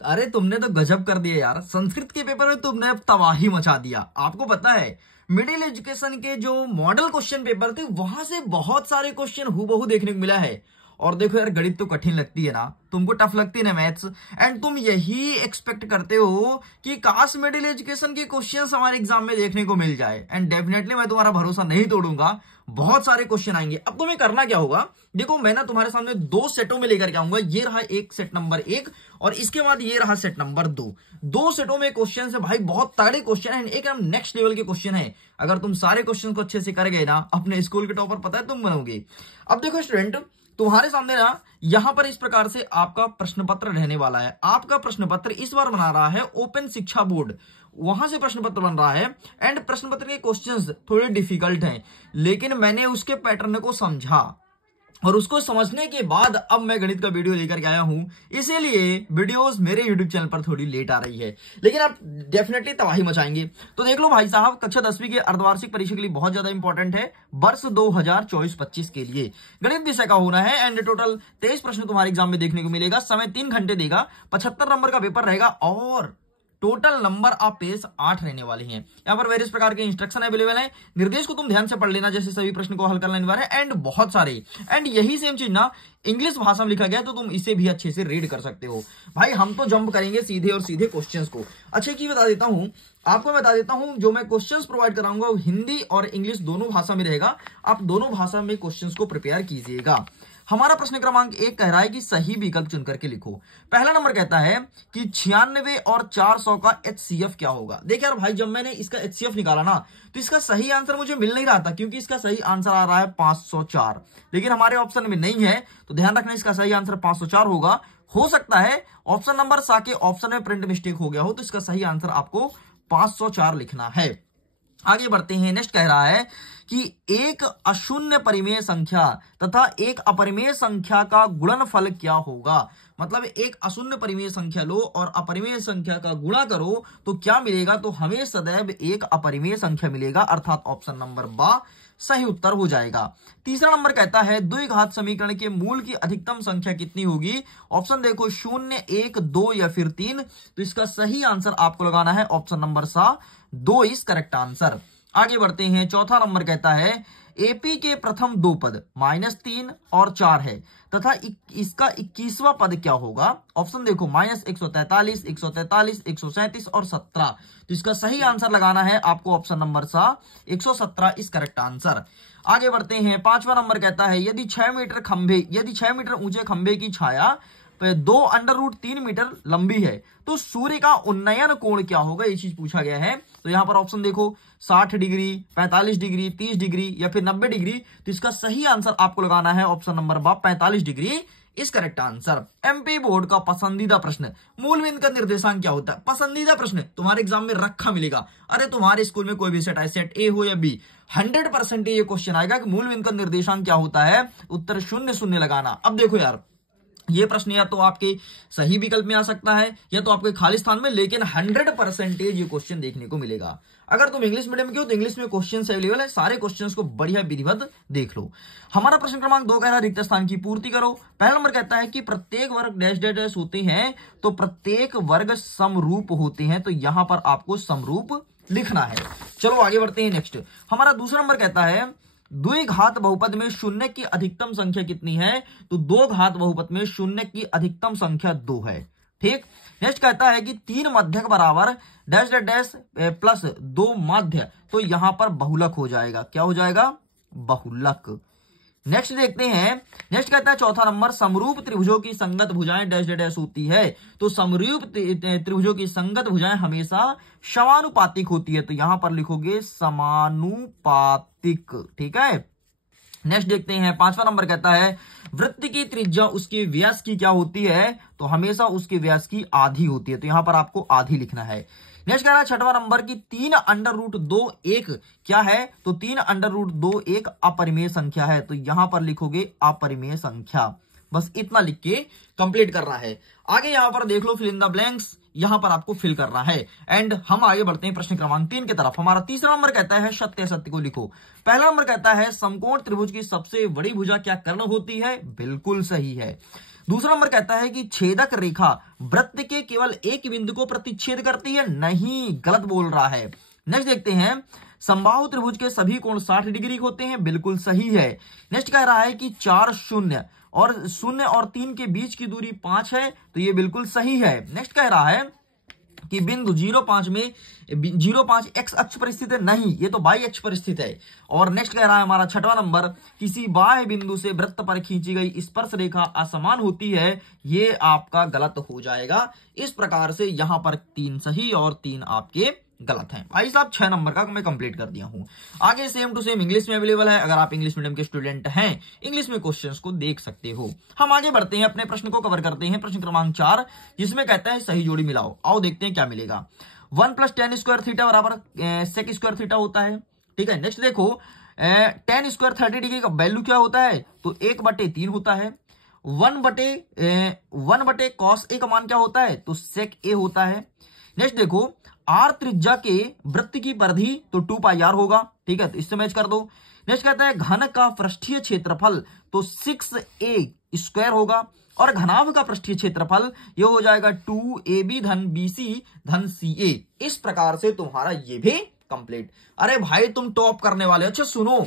अरे तुमने तो गजब कर दिया यार, संस्कृत के पेपर में तुमने अब तबाही मचा दिया। आपको पता है मिडिल एजुकेशन के जो मॉडल क्वेश्चन पेपर थे वहां से बहुत सारे क्वेश्चन हूबहू देखने को मिला है। और देखो यार, गणित तो कठिन लगती है ना, तुमको टफ लगती है ना मैथ्स, एंड तुम यही एक्सपेक्ट करते हो कि काश मिडिल एजुकेशन के क्वेश्चंस हमारे एग्जाम में देखने को मिल जाए। एंड डेफिनेटली मैं तुम्हारा भरोसा नहीं तोड़ूंगा, बहुत सारे क्वेश्चन आएंगे। अब तुम्हें करना क्या होगा, देखो मैं ना तुम्हारे सामने दो सेटों में लेकर के आऊंगा। ये रहा एक सेट नंबर 1 और इसके बाद ये रहा सेट नंबर 2। दो सेटों में क्वेश्चन है भाई, बहुत तगड़े क्वेश्चन है, एक नेक्स्ट लेवल के क्वेश्चन है। अगर तुम सारे क्वेश्चन को अच्छे से कर गए ना, अपने स्कूल के टॉपर पता है तुम बनोगे। अब देखो स्टूडेंट, तुम्हारे सामने ना यहां पर इस प्रकार से आपका प्रश्न पत्र रहने वाला है। आपका प्रश्न पत्र इस बार बना रहा है ओपन शिक्षा बोर्ड, वहां से प्रश्न पत्र बन रहा है। एंड प्रश्न पत्र के क्वेश्चंस थोड़े डिफिकल्ट हैं, लेकिन मैंने उसके पैटर्न को समझा और उसको समझने के बाद अब मैं गणित का वीडियो लेकर के आया हूं। इसीलिए वीडियोस मेरे यूट्यूब चैनल पर थोड़ी लेट आ रही है, लेकिन आप डेफिनेटली तबाही मचाएंगे। तो देख लो भाई साहब, कक्षा 10वीं के अर्धवार्षिक परीक्षा के लिए बहुत ज्यादा इंपॉर्टेंट है, वर्ष 2024-25 के लिए गणित विषय का होना है। एंड टोटल 23 प्रश्न तुम्हारे एग्जाम में देखने को मिलेगा। समय 3 घंटे देगा, 75 नंबर का पेपर रहेगा और टोटल नंबर ऑफ पेज 8 रहने वाले हैं। यहाँ पर वेरियस प्रकार के इंस्ट्रक्शन अवेलेबल है, निर्देश को तुम ध्यान से पढ़ लेना, जैसे सभी प्रश्न को हल करना अनिवार्य है। एंड बहुत सारे, एंड यही सेम चीज ना इंग्लिश भाषा में लिखा गया है, तो तुम इसे भी अच्छे से रीड कर सकते हो। भाई हम तो जंप करेंगे सीधे और सीधे क्वेश्चंस को। अच्छा की बता देता हूं आपको, बता देता हूं जो मैं क्वेश्चंस प्रोवाइड कराऊंगा वो हिंदी और इंग्लिश दोनों भाषा में रहेगा। आप दोनों भाषा में क्वेश्चंस को प्रिपेयर कीजिएगा। हमारा प्रश्न क्रमांक 1 कह रहा है कि सही विकल्प चुन करके लिखो। पहला नंबर कहता है कि 96 और 400 का HCF क्या होगा। देख यार भाई, जब मैंने इसका HCF निकाला ना तो इसका सही आंसर मुझे मिल नहीं रहा था, क्योंकि इसका सही आंसर आ रहा है 504, लेकिन हमारे ऑप्शन में नहीं है। तो ध्यान रखना, इसका सही आंसर 504 होगा। हो सकता है ऑप्शन नंबर सा के ऑप्शन में प्रिंट मिस्टेक हो गया हो, तो इसका सही आंसर आपको 504 लिखना है। आगे बढ़ते हैं। नेक्स्ट कह रहा है कि एक अशून्य परिमेय संख्या तथा एक अपरिमेय संख्या का गुणनफल क्या होगा। मतलब एक अशून्य परिमेय संख्या लो और अपरिमेय संख्या का गुणा करो तो क्या मिलेगा, तो हमें सदैव एक अपरिमेय संख्या मिलेगा, अर्थात ऑप्शन नंबर बा सही उत्तर हो जाएगा। तीसरा नंबर कहता है द्विघात समीकरण के मूल की अधिकतम संख्या कितनी होगी। ऑप्शन देखो 0, 1, 2 या फिर 3। तो इसका सही आंसर आपको लगाना है ऑप्शन नंबर सा 2 इज करेक्ट आंसर। आगे बढ़ते हैं। चौथा नंबर कहता है एपी के प्रथम दो पद -3 और 4 है तथा इसका 21वां पद क्या होगा। ऑप्शन देखो -143, 143, 137 और 17। तो इसका सही आंसर लगाना है आपको ऑप्शन नंबर सा 117 इस करेक्ट आंसर। आगे बढ़ते हैं। पांचवा नंबर कहता है यदि 6 मीटर ऊंचे खंभे की छाया 2√3 मीटर लंबी है तो सूर्य का उन्नयन कोण क्या होगा, ये चीज पूछा गया है। तो यहां पर ऑप्शन देखो 60 डिग्री, 45 डिग्री, 30 डिग्री या फिर 90 डिग्री। तो इसका सही आंसर आपको लगाना है ऑप्शन नंबर 45 डिग्री इस करेक्ट आंसर। एमपी बोर्ड का पसंदीदा प्रश्न, मूल बिंदु का निर्देशांक क्या होता है। पसंदीदा प्रश्न तुम्हारे एग्जाम में रखा मिलेगा। अरे तुम्हारे स्कूल में कोई भी सेट है, सेट ए हो या बी, 100% ये क्वेश्चन आएगा कि मूल बिंदु का निर्देशांक क्या होता है। उत्तर 0 लगाना। अब देखो यार, ये प्रश्न या तो आपके सही विकल्प में आ सकता है या तो आपके खाली स्थान में, लेकिन 100% ये क्वेश्चन देखने को मिलेगा। अगर तुम इंग्लिश मीडियम के हो तो इंग्लिश में क्वेश्चन अवेलेबल है, सारे क्वेश्चंस को बढ़िया विधिवत देख लो। हमारा प्रश्न क्रमांक 2 कह रहा है रिक्त स्थान की पूर्ति करो। पहला नंबर कहता है कि प्रत्येक वर्ग डैश डैश डैश होते हैं तो प्रत्येक वर्ग समरूप होते हैं, तो यहां पर आपको समरूप लिखना है। चलो आगे बढ़ते हैं। नेक्स्ट हमारा दूसरा नंबर कहता है द्विघात बहुपद में शून्य की अधिकतम संख्या कितनी है। तो दो घात बहुपद में शून्य की अधिकतम संख्या 2 है। ठीक। नेक्स्ट कहता है कि 3 मध्यक बराबर डैश डैश डैश प्लस 2 माध्य, तो यहां पर बहुलक हो जाएगा। क्या हो जाएगा, बहुलक। नेक्स्ट देखते हैं। नेक्स्ट कहता है चौथा नंबर समरूप त्रिभुजों की संगत भुजाएं डैश डैश डैश होती है। तो समरूप त्रिभुजों की संगत भुजाएं हमेशा समानुपातिक होती है, तो यहां पर लिखोगे समानुपातिक। ठीक है। नेक्स्ट देखते हैं। पांचवा नंबर कहता है वृत्त की त्रिज्या उसके व्यास की क्या होती है, तो हमेशा उसके व्यास की आधी होती है, तो यहां पर आपको आधी लिखना है। नेक्स्ट कह रहा है छठवां नंबर की 3√2 एक क्या है, तो 3√2 एक अपरिमेय संख्या है, तो यहां पर लिखोगे अपरिमेय संख्या। बस इतना लिख के कंप्लीट करना है। आगे यहां पर देख लो फिल इन द ब्लैंक्स, यहां पर आपको फिल करना है। एंड हम आगे बढ़ते हैं प्रश्न क्रमांक 3 की तरफ। हमारा तीसरा नंबर कहता है सत्य असत्य को लिखो। पहला नंबर कहता है समकोण त्रिभुज की सबसे बड़ी भुजा क्या कर्ण होती है, बिल्कुल सही है। दूसरा नंबर कहता है कि छेदक रेखा वृत्त के केवल एक बिंदु को प्रतिच्छेद करती है, नहीं, गलत बोल रहा है। नेक्स्ट देखते हैं, समबाहु त्रिभुज के सभी कोण 60 डिग्री होते हैं, बिल्कुल सही है। नेक्स्ट कह रहा है कि 4 शून्य और 3 के बीच की दूरी 5 है, तो ये बिल्कुल सही है। नेक्स्ट कह रहा है कि बिंदु 0,5 एक्स अक्ष पर स्थित है, नहीं, ये तो वाई अक्ष पर स्थित है। और नेक्स्ट कह रहा है हमारा छठवां नंबर, किसी बाह्य बिंदु से वृत्त पर खींची गई स्पर्श रेखा असमान होती है, ये आपका गलत हो जाएगा। इस प्रकार से यहां पर 3 सही और 3 आपके गलत हैं। भाई साहब 6 नंबर का मैं कंप्लीट कर दिया हूं। आगे सेम टू सेम इंग्लिश में अवेलेबल है, अगर आप इंग्लिश मीडियम के स्टूडेंट हैं इंग्लिश में क्वेश्चंस को देख सकते हो। हम आगे बढ़ते हैं, अपने प्रश्न को कवर करते हैं। प्रश्न क्रमांक 4, जिसमें कहता है सही जोड़ी मिलाओ। आओ देखते हैं क्या मिलेगा। 1 + tan स्क्वायर थीटा बराबर sec स्क्वायर थीटा होता है, ठीक है। नेक्स्ट देखो, tan स्क्वायर 30 डिग्री का वैल्यू क्या होता है, तो 1/3 होता है। 1/cos A का मान क्या होता है, तो sec A होता है। नेक्स्ट देखो, r त्रिज्या के वृत्त की परिधि तो 2πr होगा, ठीक है, तो इससे मैच कर दो। नेक्स्ट कहता है घन का पृष्ठीय क्षेत्रफल तो 6a² होगा, और घनाभ का पृष्ठीय क्षेत्रफल ये हो जाएगा 2ab धन bc धन ca। इस प्रकार से तुम्हारा ये भी कंप्लीट। अरे भाई तुम टॉप करने वाले। अच्छा सुनो,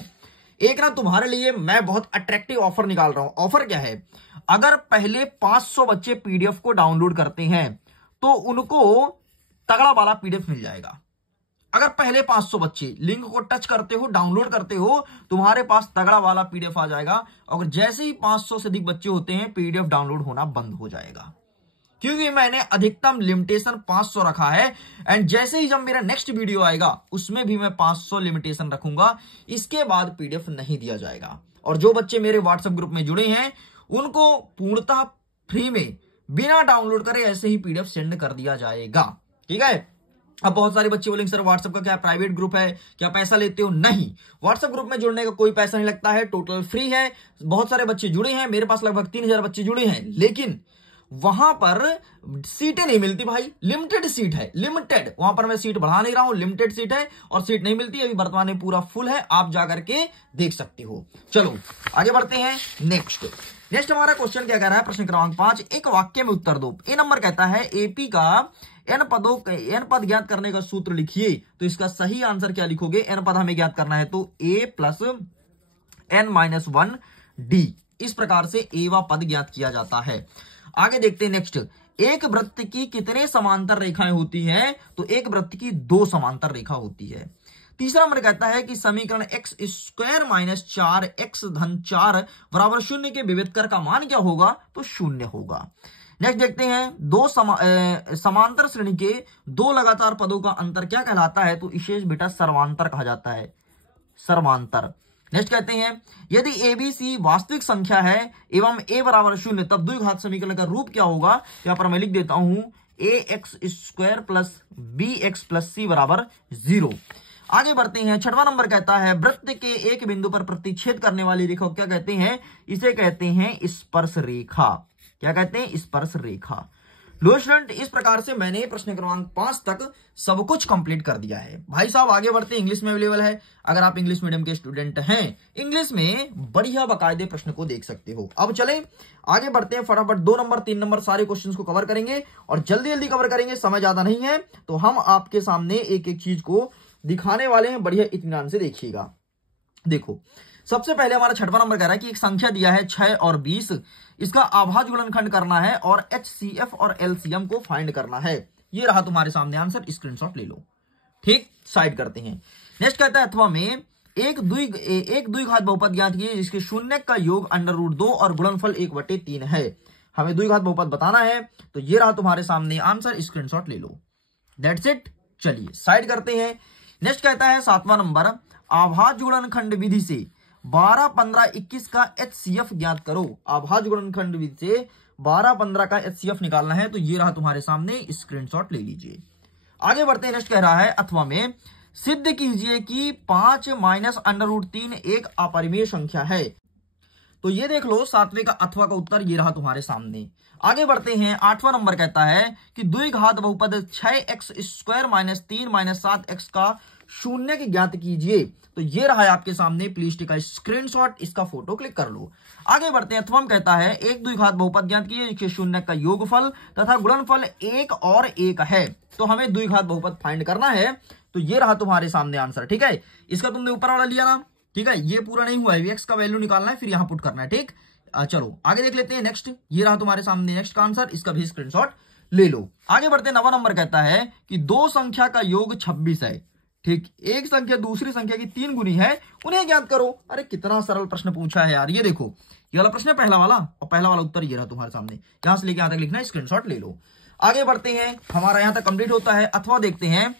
एक ना तुम्हारे लिए मैं बहुत अट्रैक्टिव ऑफर निकाल रहा हूं। ऑफर क्या है, अगर पहले 500 बच्चे पीडीएफ को डाउनलोड करते हैं तो उनको तगड़ा वाला पीडीएफ मिल जाएगा। अगर पहले 500 बच्चे लिंक को टच करते हो, डाउनलोड करते हो, तुम्हारे पास तगड़ा वाला पीडीएफ आ जाएगा। और जैसे ही 500 से अधिक बच्चे होते हैं, पीडीएफ डाउनलोड होना बंद हो जाएगा, क्योंकि मैंने अधिकतम लिमिटेशन 500 रखा है। एंड जैसे ही जब मेरा नेक्स्ट वीडियो आएगा उसमें भी मैं 500 लिमिटेशन रखूंगा, इसके बाद पीडीएफ नहीं दिया जाएगा। और जो बच्चे मेरे व्हाट्सएप ग्रुप में जुड़े हैं उनको पूर्णतः फ्री में बिना डाउनलोड करे ऐसे ही पीडीएफ सेंड कर दिया जाएगा, ठीक है। अब बहुत सारे बच्चे बोलेंगे सर व्हाट्सएप का क्या प्राइवेट ग्रुप है, क्या पैसा लेते हो? नहीं, व्हाट्सएप ग्रुप में जुड़ने का कोई पैसा नहीं लगता है, टोटल फ्री है। बहुत सारे बच्चे जुड़े हैं, मेरे पास लगभग 3000 बच्चे जुड़े हैं, लेकिन वहां पर सीटें नहीं मिलती भाई, लिमिटेड सीट है, लिमिटेड। वहां पर मैं सीट बढ़ा नहीं रहा हूं, लिमिटेड सीट है और सीट नहीं मिलती। अभी वर्तमान में पूरा फुल है, आप जाकर के देख सकते हो। चलो आगे बढ़ते हैं। नेक्स्ट हमारा क्वेश्चन क्या कह रहा है, प्रश्न क्रमांक 5, एक वाक्य में उत्तर दो। ए नंबर कहता है एपी का n पद ज्ञात करने का सूत्र लिखिए। तो इसका सही आंसर क्या लिखोगे, n पद हमें ज्ञात करना है तो a + n - 1d। इस प्रकार से a वा पद ज्ञात किया जाता है। आगे देखते हैं नेक्स्ट, एक वृत्त की कितने समांतर रेखाएं होती हैं, तो एक वृत्त की 2 समांतर रेखा होती है। तीसरा नंबर कहता है कि समीकरण x² - 4x धन 4 बराबर 0 के विविधकर का मान क्या होगा, तो 0 होगा। नेक्स्ट देखते हैं, समांतर श्रेणी के 2 लगातार पदों का अंतर क्या कहलाता है, तो इसे बेटा सर्वांतर कहा जाता है, सर्वांतर। नेक्स्ट कहते हैं, यदि ABC वास्तविक संख्या है एवं a बराबर 0 तब द्विघात समीकरण का रूप क्या होगा। यहां पर मैं लिख देता हूं ax² + bx + c बराबर 0। आगे बढ़ते हैं, छठवां नंबर कहता है वृत्त के एक बिंदु पर प्रतिच्छेद करने वाली रेखा को क्या कहते हैं, इसे कहते हैं स्पर्श रेखा। क्या कहते हैं, स्पर्श रेखा। लो स्टूडेंट, इस प्रकार से मैंने प्रश्न क्रमांक 5 तक सब कुछ कंप्लीट कर दिया है। भाई साहब आगे बढ़ते हैं, इंग्लिश में अवेलेबल है, अगर आप इंग्लिश मीडियम के स्टूडेंट हैं इंग्लिश में बढ़िया बाकायदे प्रश्न को देख सकते हो। अब चले आगे बढ़ते हैं, फटाफट 2 नंबर 3 नंबर सारे क्वेश्चंस को कवर करेंगे और जल्दी जल्दी कवर करेंगे, समय ज्यादा नहीं है। तो हम आपके सामने एक एक चीज को दिखाने वाले हैं, बढ़िया इत्मीनान से देखिएगा। देखो सबसे पहले हमारा छठवां नंबर कह रहा है कि एक संख्या दिया है 6 और 20, इसका अभाज्य गुणनखंड करना है और HCF और LCM को फाइंड करना है। ये रहा तुम्हारे सामने आंसर, स्क्रीनशॉट ले लो, ठीक, साइड करते हैं। नेक्स्ट कहता है अथवा में एक द्विघात बहुपद ज्ञात कीजिए जिसके शून्य का योग √2 और गुणनफल 1/3 है। हमें द्विघात बहुपद बताना है, तो ये रहा तुम्हारे सामने आंसर, स्क्रीनशॉट ले लो। दैट्स इट, चलिए साइड करते हैं। नेक्स्ट कहता है 7वां नंबर, अभाज्य गुणनखंड विधि से 12, 15, 21 का HCF ज्ञात करो। अभाज्य गुणनखंड विधि से 12, 15 का HCF निकालना है, तो ये रहा तुम्हारे सामने, स्क्रीनशॉट ले लीजिए। आगे बढ़ते हैं, नेक्स्ट कह रहा है अथवा में सिद्ध कीजिए कि 5 - √3 एक अपरिमेय संख्या है। तो ये देख लो 7वें का अथवा का उत्तर ये रहा तुम्हारे सामने। आगे बढ़ते हैं, 8वां नंबर कहता है कि द्विघात बहुपद 6x² - 3 - 7x का शून्य की ज्ञात कीजिए। तो ये रहा है आपके सामने, प्लीज टेक अ स्क्रीनशॉट, इसका फोटो क्लिक कर लो। आगे बढ़ते हैं। अथवा कहता है एक द्विघात बहुपद ज्ञात कीजिए, शून्य का योगफल तथा गुणनफल 1 और 1 है। तो हमें द्विघात बहुपद फाइंड करना है। तो ये रहा तुम्हारे सामने आंसर, ठीक है। इसका तुमने ऊपर वाला लिया ना, ठीक है, ये पूरा नहीं हुआ है, एक्स का वैल्यू निकालना है, फिर यहां पुट करना है, ठीक। चलो आगे देख लेते हैं नेक्स्ट। ये रहा तुम्हारे सामने नेक्स्ट का आंसर, इसका भी स्क्रीनशॉट ले लो। आगे बढ़ते हैं। 9वां नंबर कहता है कि दो संख्या का योग 26 है, ठीक। एक संख्या दूसरी संख्या की 3 गुनी है, उन्हें ज्ञात करो। अरे कितना सरल प्रश्न पूछा है यार। ये देखो ये वाला प्रश्न है पहला वाला, और पहला वाला उत्तर ये रहा तुम्हारे सामने। यहां से लेके यहां तक लिखना है, स्क्रीनशॉट ले लो। आगे बढ़ते हैं, हमारा यहां तक कंप्लीट होता है। अथवा देखते हैं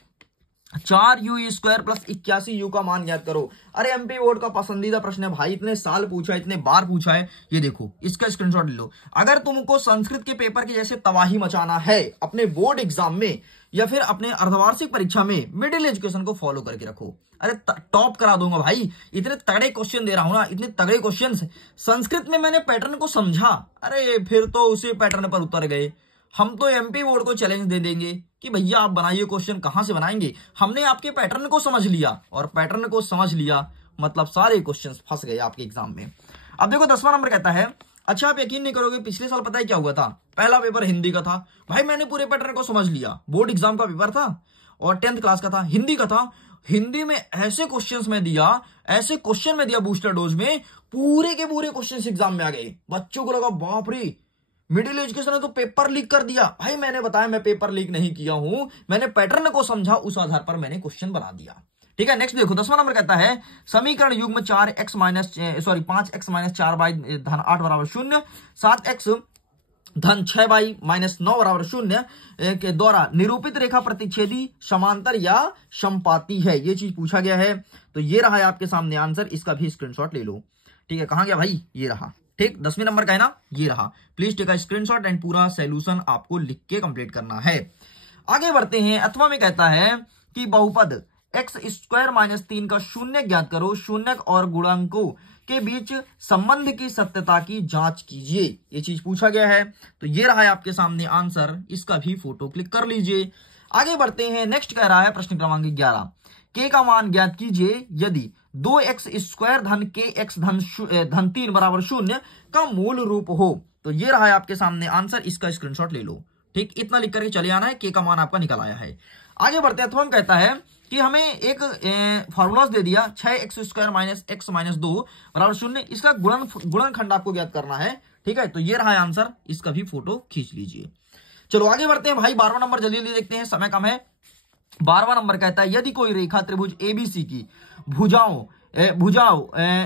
4u² प्लस 81u का मान ज्ञात करो। अरे एमपी बोर्ड का पसंदीदा प्रश्न है भाई, इतने साल पूछा है, इतने बार पूछा है। ये देखो इसका स्क्रीनशॉट ले लो। अगर तुमको संस्कृत के पेपर के जैसे तबाही मचाना है अपने बोर्ड एग्जाम में या फिर अपने अर्धवार्षिक परीक्षा में, मिडिल एजुकेशन को फॉलो करके रखो। अरे टॉप करा दूंगा भाई, इतने तगड़े क्वेश्चन दे रहा हूं ना, इतने तगड़े क्वेश्चन। संस्कृत में मैंने पैटर्न को समझा, अरे फिर तो उसी पैटर्न पर उतर गए। हम तो एमपी बोर्ड को चैलेंज दे देंगे कि भैया आप बनाइए क्वेश्चन, कहां से बनाएंगे। हमने आपके पैटर्न को समझ लिया, और पैटर्न को समझ लिया मतलब सारे क्वेश्चंस फंस गए आपके एग्जाम में। अब देखो 10वां नंबर कहता है, अच्छा आप यकीन नहीं करोगे, पिछले साल पता है क्या हुआ था, पहला पेपर हिंदी का था भाई, मैंने पूरे पैटर्न को समझ लिया। बोर्ड एग्जाम का पेपर था और 10th क्लास का था, हिंदी का था। हिंदी में ऐसे क्वेश्चंस में दिया, ऐसे क्वेश्चन में दिया बूस्टर डोज में, पूरे के पूरे क्वेश्चंस एग्जाम में आ गए। बच्चों को लगा बाप रे, मिडिल एजुकेशन ने तो पेपर लीक कर दिया। भाई मैंने बताया मैं पेपर लीक नहीं किया हूं, मैंने पैटर्न को समझा, उस आधार पर मैंने क्वेश्चन बना दिया, ठीक है। नेक्स्ट देखो 10वां नंबर कहता है समीकरण युग्म 5x - 4y-8 बराबर 0, 7x धन 6y - 9 बराबर 0 के द्वारा निरूपित रेखा प्रतिच्छेदी, समांतर या समपाती है। ये चीज पूछा गया है। तो ये रहा है आपके सामने आंसर, इसका भी स्क्रीनशॉट ले लो, ठीक है। कहां गया भाई, ये रहा, ठीक। 10वें नंबर का है ना, ये रहा। Please take a screenshot and पूरा सॉल्यूशन आपको लिख के कंप्लीट करना है। आगे बढ़ते हैं। अथवा में कहता है कि बहुपद x² - 3 का शून्य ज्ञात करो, शून्यक और गुणांकों के बीच संबंध की सत्यता की जांच कीजिए। ये चीज पूछा गया है। तो ये रहा है आपके सामने आंसर, इसका भी फोटो क्लिक कर लीजिए। आगे बढ़ते हैं। नेक्स्ट कह रहा है प्रश्न क्रमांक 11, k का मान ज्ञात कीजिए यदि 2x² धन kx धन 3 बराबर 0 का मूल रूप हो। तो ये रहा है आपके सामने आंसर, इसका स्क्रीनशॉट ले लो, ठीक। इतना लिख करके चले आना है, k का मान आपका निकल आया है। आगे बढ़ते हैं। अथवा कहता है कि हमें एक फॉर्मूला दे दिया 6x² - x - 2 बराबर 0, इसका गुणनखंड आपको ज्ञात करना है, ठीक है। तो ये रहा है आंसर, इसका भी फोटो खींच लीजिए। चलो आगे बढ़ते हैं भाई। 12वां नंबर जल्दी जल्दी देखते हैं, समय कम है। 12वां नंबर कहता है यदि कोई रेखा त्रिभुज एबीसी की भुजाओं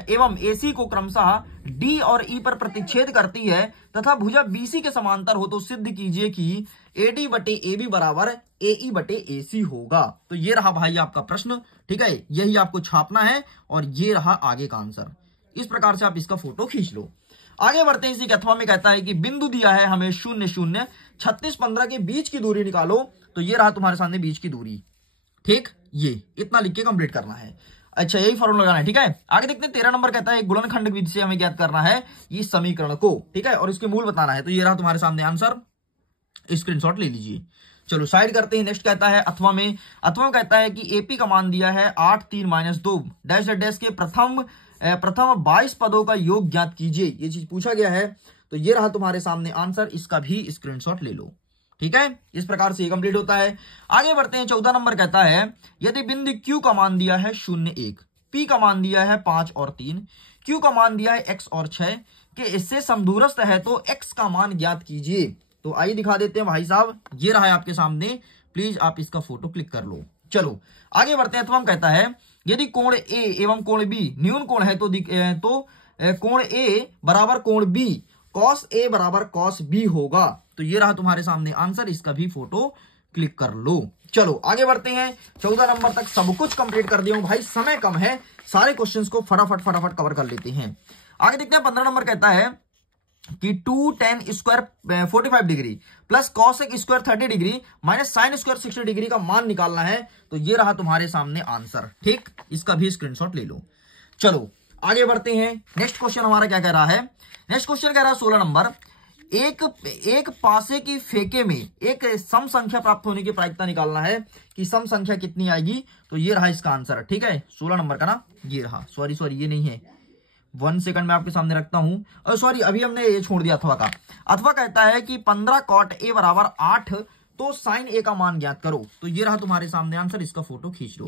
एवं AC को क्रमशः D और E पर प्रतिच्छेद करती है तथा भुजा BC के समांतर हो, तो सिद्ध कीजिए कि AD बटे AB बराबर AE बटे AC होगा। तो ये रहा भाई आपका प्रश्न, ठीक है। यही आपको छापना है और ये रहा आगे का आंसर। इस प्रकार से आप इसका फोटो खींच लो। आगे बढ़ते हैं। इसी के अथवा में कहता है कि बिंदु दिया है हमें 0 0 36 15 के बीच की दूरी निकालो। तो ये रहा तुम्हारे सामने बीच की दूरी, ठीक। ये इतना लिख के कंप्लीट करना है। अच्छा यही फॉर्मूला लगाना है, ठीक है। आगे देखते हैं। 13 नंबर कहता है गुणनखंड विधि से हमें ज्ञात करना है इस समीकरण को, ठीक है, और इसके मूल बताना है। तो ये रहा तुम्हारे सामने आंसर, स्क्रीनशॉट ले लीजिए। चलो साइड करते हैं। नेक्स्ट कहता है अथवा में कहता है कि AP का मान दिया है 8 3 - 2 डैश डैश के प्रथम 22 पदों का योग ज्ञात कीजिए। ये चीज पूछा गया है। तो ये रहा तुम्हारे सामने आंसर, इसका भी स्क्रीनशॉट ले लो, ठीक है। इस प्रकार से ये कंप्लीट होता है। आगे बढ़ते हैं। 14 नंबर कहता है यदि बिंदु Q का मान दिया है 0 1, P का मान दिया है 5 और 3, Q का मान दिया है x और 6 के इससे समदूरस्थ है, तो x का मान ज्ञात कीजिए। तो आइए दिखा देते हैं भाई साहब, ये रहा है आपके सामने, प्लीज आप इसका फोटो क्लिक कर लो। चलो आगे बढ़ते हैं। तो हम कहता है यदि कोण A एवं कोण B न्यून कोण है तो कोण A बराबर कोण B cos A बराबर cos B होगा। तो ये रहा तुम्हारे सामने आंसर, इसका भी फोटो क्लिक कर लो। चलो आगे बढ़ते हैं। 14 नंबर तक सब कुछ कंप्लीट कर दिया हूं भाई, समय कम है, सारे क्वेश्चंस को फटाफट कवर कर लेते हैं। आगे देखते हैं। 15 नंबर कहता है कि 2 tan square 45 degree plus cos square 30 degree minus sin square 60 degree का मान निकालना है। तो ये रहा तुम्हारे सामने आंसर, ठीक। इसका भी स्क्रीनशॉट ले लो। चलो आगे बढ़ते हैं। नेक्स्ट क्वेश्चन हमारा क्या कह रहा है। नेक्स्ट क्वेश्चन कह रहा है 16 नंबर, एक पासे की फेके में एक सम संख्या प्राप्त होने की प्रायिकता निकालना है कि सम संख्या कितनी आएगी। तो ये रहा इसका आंसर, ठीक है, 16 नंबर का ना, ये रहा। सॉरी ये नहीं है, 1 सेकंड में आपके सामने रखता हूं, और सॉरी अभी हमने ये छोड़ दिया अथवा का। अथवा कहता है कि 15 कॉट ए बराबर 8, तो साइन ए का मान ज्ञात करो। तो ये रहा तुम्हारे सामने आंसर, इसका फोटो खींच लो।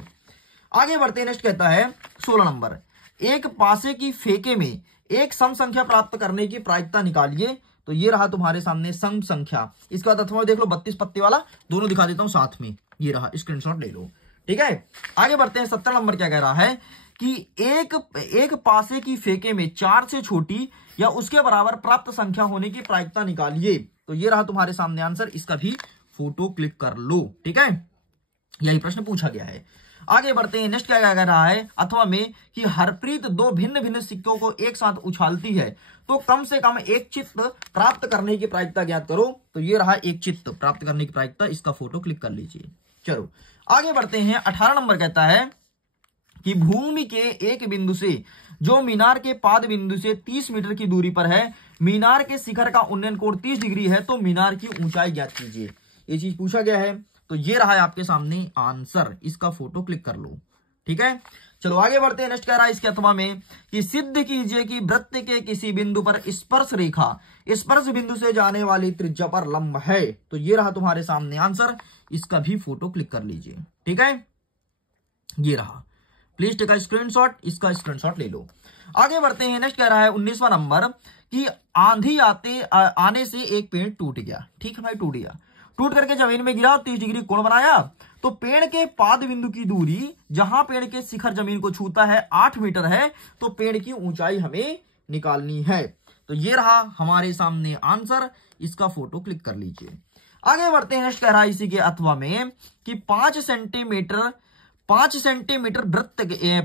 आगे बढ़ते हैं, नेक्स्ट कहता है 16 नंबर, एक पासे की फेके में एक सम संख्या प्राप्त करने की प्रायिकता निकालिए। तो ये रहा तुम्हारे सामने सम संख्या। इसके बाद अथवा देख लो, 32 पत्ते वाला, दोनों दिखा देता हूं साथ में, ये रहा, स्क्रीनशॉट ले लो, ठीक है। आगे बढ़ते हैं, 17 नंबर क्या कह रहा है कि एक पासे की फेके में 4 से छोटी या उसके बराबर प्राप्त संख्या होने की प्रायिकता निकालिए। तो ये रहा तुम्हारे सामने आंसर, इसका भी फोटो क्लिक कर लो, ठीक है, यही प्रश्न पूछा गया है। आगे बढ़ते हैं, नेक्स्ट क्या कह रहा है अथवा में कि हरप्रीत 2 भिन्न भिन्न सिक्कों को एक साथ उछालती है, तो कम से कम एक चित्त प्राप्त करने की प्रायिकता ज्ञात करो। तो ये रहा एक चित्त प्राप्त करने की प्रायिकता, इसका फोटो क्लिक कर लीजिए। चलो आगे बढ़ते हैं, 18 नंबर कहता है कि भूमि के एक बिंदु से जो मीनार के पाद बिंदु से 30 मीटर की दूरी पर है, मीनार के शिखर का उन्नयन कोण 30 डिग्री है, तो मीनार की ऊंचाई ज्ञात कीजिए। ये चीज पूछा गया है। तो ये रहा है आपके सामने आंसर, इसका फोटो क्लिक कर लो, ठीक है। चलो आगे बढ़ते हैं, नेक्स्ट कह रहा है इसके अथवा में कि सिद्ध कीजिए कि वृत्त के किसी बिंदु पर स्पर्श रेखा स्पर्श बिंदु से जाने वाली त्रिज्या पर लंब है। तो ये रहा तुम्हारे सामने आंसर, इसका भी फोटो क्लिक कर लीजिए, ठीक है, ये रहा। प्लीज टेक अ स्क्रीनशॉट, इसका स्क्रीनशॉट ले लो। आगे बढ़ते हैं, नेक्स्ट कह रहा है 19वां नंबर कि आंधी आने से एक पेड़ टूट गया। ठीक है भाई, टूट गया, टूट करके जमीन में गिरा और 30 डिग्री कोण बनाया। तो पेड़ के पाद बिंदु की दूरी जहां पेड़ के शिखर जमीन को छूता है 8 मीटर है, तो पेड़ की ऊंचाई हमें निकालनी है। तो ये रहा हमारे सामने आंसर, इसका फोटो क्लिक कर लीजिए। आगे बढ़ते हैं, नेक्स्ट कह रहा है इसी के अथवा में कि 5 सेंटीमीटर वृत्त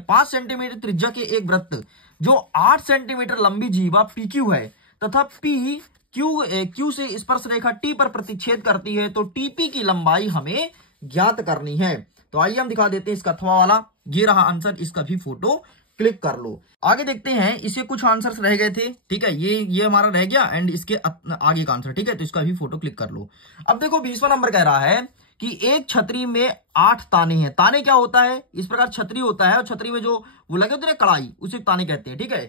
5 सेंटीमीटर त्रिज्या के एक वृत्त जो 8 सेंटीमीटर लंबी जीवा PQ है तथा P क्यू से स्पर्श रेखा T पर प्रतिच्छेद करती है, तो TP की लंबाई हमें ज्ञात करनी है। तो आइए हम दिखा देते हैं इसका अथवा वाला, ये रहा आंसर, इसका भी फोटो क्लिक कर लो। आगे देखते हैं, इसे कुछ आंसर्स रह गए थे, ठीक है, ये हमारा रह गया एंड इसके आगे का आंसर, ठीक है, तो इसका भी फोटो क्लिक कर लो। अब देखो 20वां नंबर कह रहा है कि एक छतरी में 8 ताने हैं। ताने क्या होता है, इस प्रकार छतरी होता है और छतरी में जो वो लगे होते हैं कड़ाई, उसे ताने कहते हैं, ठीक है।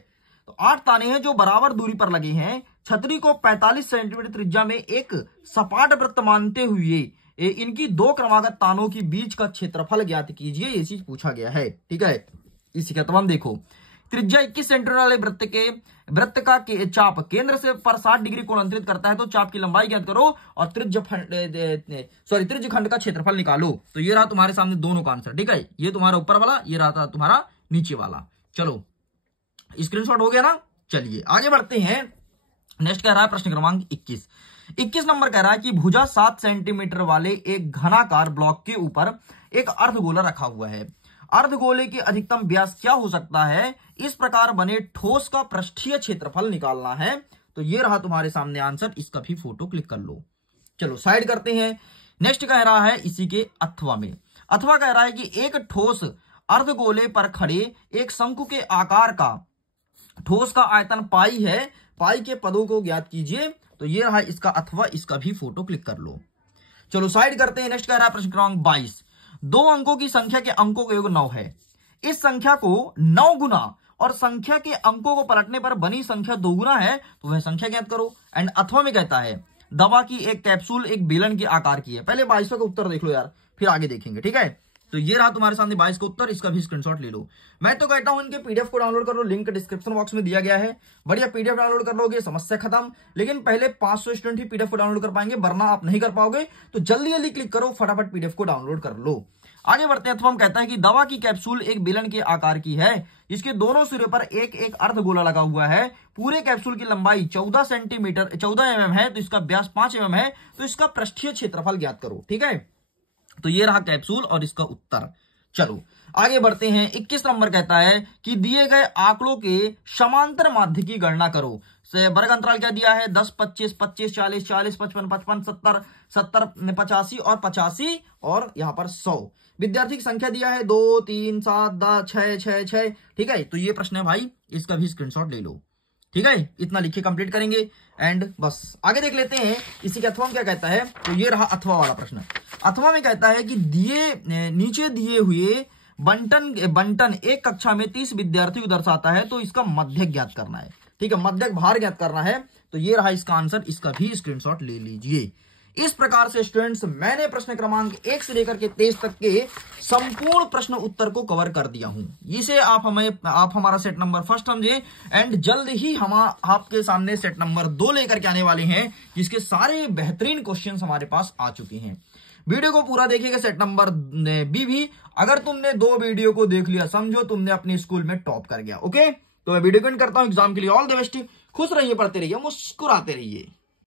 तो 8 ताने हैं जो बराबर दूरी पर लगे हैं। छतरी को 45 सेंटीमीटर त्रिज्या में एक सपाट वृत्त मानते हुए इनकी 2 क्रमागत तानों के बीच का क्षेत्रफल ज्ञात कीजिए, ये चीज पूछा गया है, ठीक है। इसी का तमाम देखो, त्रिज्या 21 सेंटीमीटर वाले वृत्त का चाप केंद्र से पर 60 डिग्री कोण अंतरित करता है, तो चाप की लंबाई ज्ञात करो और त्रिज्य खंड का क्षेत्रफल निकालो। तो ये रहा तुम्हारे सामने दोनों का आंसर, ठीक है, ये तुम्हारा ऊपर वाला, ये रहा तुम्हारा नीचे वाला। चलो स्क्रीनशॉट हो गया ना। चलिए आगे बढ़ते हैं, नेक्स्ट कह रहा है प्रश्न क्रमांक 21 नंबर कह रहा है कि भुजा 7 सेंटीमीटर वाले एक घनाकार ब्लॉक के ऊपर एक अर्धगोला रखा हुआ है। अर्धगोले की अधिकतम व्यास क्या हो सकता है, इस प्रकार बने ठोस का पृष्ठीय क्षेत्रफल निकालना है। तो ये रहा तुम्हारे सामने आंसर, इसका भी फोटो क्लिक कर लो। चलो साइड करते हैं, नेक्स्ट कह रहा है इसी के अथवा में, अथवा कह रहा है कि एक ठोस अर्धगोले पर खड़े एक शंकु के आकार का ठोस का आयतन पाई है, पाई के पदों को ज्ञात कीजिए। तो ये रहा इसका अथवा, इसका भी फोटो क्लिक कर लो। चलो साइड करते हैं, नेक्स्ट कह रहा है प्रश्न क्रमांक 22, 2 अंकों की संख्या के अंकों का योग 9 है। इस संख्या को 9 गुना और संख्या के अंकों को पलटने पर बनी संख्या 2 गुना है, तो वह संख्या ज्ञात करो। एंड अथवा में कहता है दवा की एक कैप्सूल एक बेलन के आकार की है। पहले 22 का उत्तर देख लो यार, फिर आगे देखेंगे, ठीक है। तो ये रहा तुम्हारे सामने 22 का उत्तर, इसका भी स्क्रीनशॉट ले लो। मैं तो कहता हूं इनके पीडीएफ को डाउनलोड कर लो, लिंक डिस्क्रिप्शन बॉक्स में दिया गया है, बढ़िया पीडीएफ डाउनलोड कर लोगे, समस्या खत्म। लेकिन पहले 500 स्टूडेंट ही पीडीएफ को डाउनलोड कर पाएंगे, वरना आप नहीं कर पाओगे। तो जल्दी जल्दी क्लिक करो, फटाफट पीडीएफ को डाउनलोड कर लो। आगे बढ़ते हैं, अथवा हम कहता है कि दवा की कैप्सूल एक बेलन के आकार की है, इसके दोनों सिरे पर एक एक अर्धगोला लगा हुआ है। पूरे कैप्सूल की लंबाई 14 mm है, तो इसका व्यास 5 mm है, तो इसका पृष्ठीय क्षेत्रफल ज्ञात करो, ठीक है। तो ये रहा कैप्सूल और इसका उत्तर। चलो आगे बढ़ते हैं, 21 नंबर कहता है कि दिए गए आंकड़ों के समांतर माध्य की गणना करो। वर्ग अंतराल क्या दिया है, 10, 25, 25, 40, 40, 55, 55, 70, 70, 85 और 85 और यहाँ पर 100। विद्यार्थी की संख्या दिया है 2, 3, 7, 10, 6, 6, 6, ठीक है। तो ये प्रश्न है भाई, इसका भी स्क्रीनशॉट ले लो। ठीक है, इतना लिख के कंप्लीट करेंगे एंड बस आगे देख लेते हैं इसी के अथवा में क्या कहता है। तो ये रहा अथवा वाला प्रश्न। अथवा में कहता है कि नीचे दिए हुए बंटन एक कक्षा में 30 विद्यार्थी को दर्शाता है, तो इसका मध्यक ज्ञात करना है। ठीक है, मध्यक भार ज्ञात करना है। तो ये रहा इसका आंसर, इसका भी स्क्रीनशॉट ले लीजिए। इस प्रकार से स्टूडेंट्स मैंने प्रश्न क्रमांक 1 से लेकर के 23 तक के संपूर्ण प्रश्न उत्तर को कवर कर दिया हूं। इसे आप हमारा सेट नंबर फर्स्ट समझे एंड जल्द ही हम आपके सामने सेट नंबर 2 लेकर के आने वाले हैं, जिसके सारे बेहतरीन क्वेश्चंस हमारे पास आ चुके हैं। वीडियो को पूरा देखिएगा, सेट नंबर बी भी। अगर तुमने 2 वीडियो को देख लिया, समझो तुमने अपने स्कूल में टॉप कर गया। ओके, तो मैं वीडियो को एंड करता हूं। एग्जाम के लिए ऑल द बेस्ट। खुश रहिए, पढ़ते रहिए, मुस्कुराते रहिए।